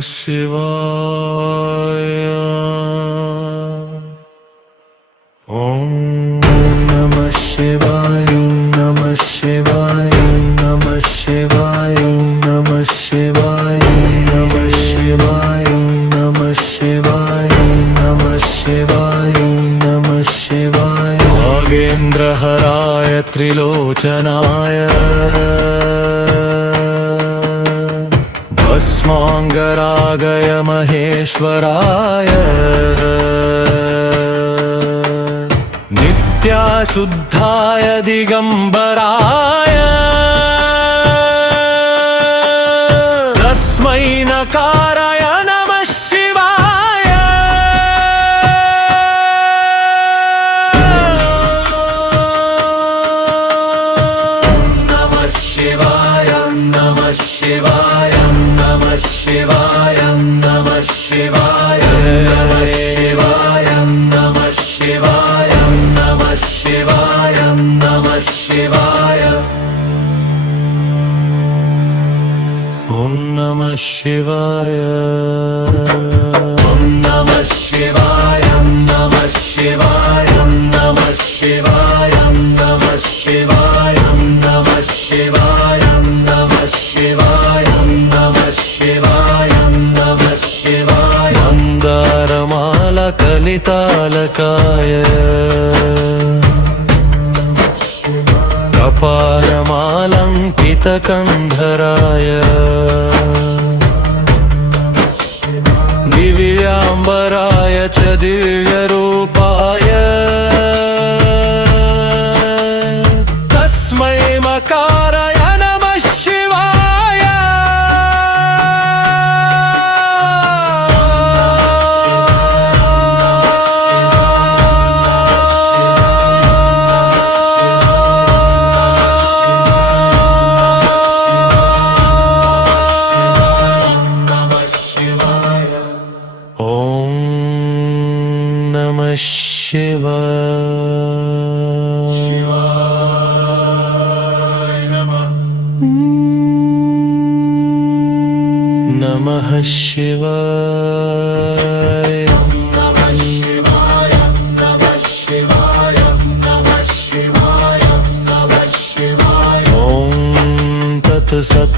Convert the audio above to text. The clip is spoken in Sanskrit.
शिवाय। ॐ नमः शिवाय, नमः शिवाय, नमः शिवाय, नमः शिवाय, नमः शिवाय, नमः शिवाय, नमः शिवाय, नमः शिवाय। नागेन्द्रहराय त्रिलोचनाय भस्माङ्गरागय महेश्वराय नित्याशुद्धाय दिगम्बराय तस्मै नकाराय नमः शिवाय। नमः शिवाय, नमः शिवाय, नमः शिवाय, नमः शिवाय, नमः शिवाय, नमः शिवाय, नमः शिवाय, नमः शिवाय। ॐ नमः शिवाय, ॐ नमः शिवाय, नमः शिवाय, नमः शिवाय, नमः शिवाय, नमः शिवाय, नमः शिवाय, नमः शिवाय, नमः शिवाय। मन्दारमाला कलितालकाय कपालमालङ्कितकन्धराय दिव्याम्बराय च दिव्यरूपाय तस्मै मकाराय नमः शिवाय। ॐ नमः शिवाय, नमः नमः शिवाय, नमः शिवाय, नमः शिवाय, नमः शिवाय, नमः शिवाय। ॐ तत्सत्।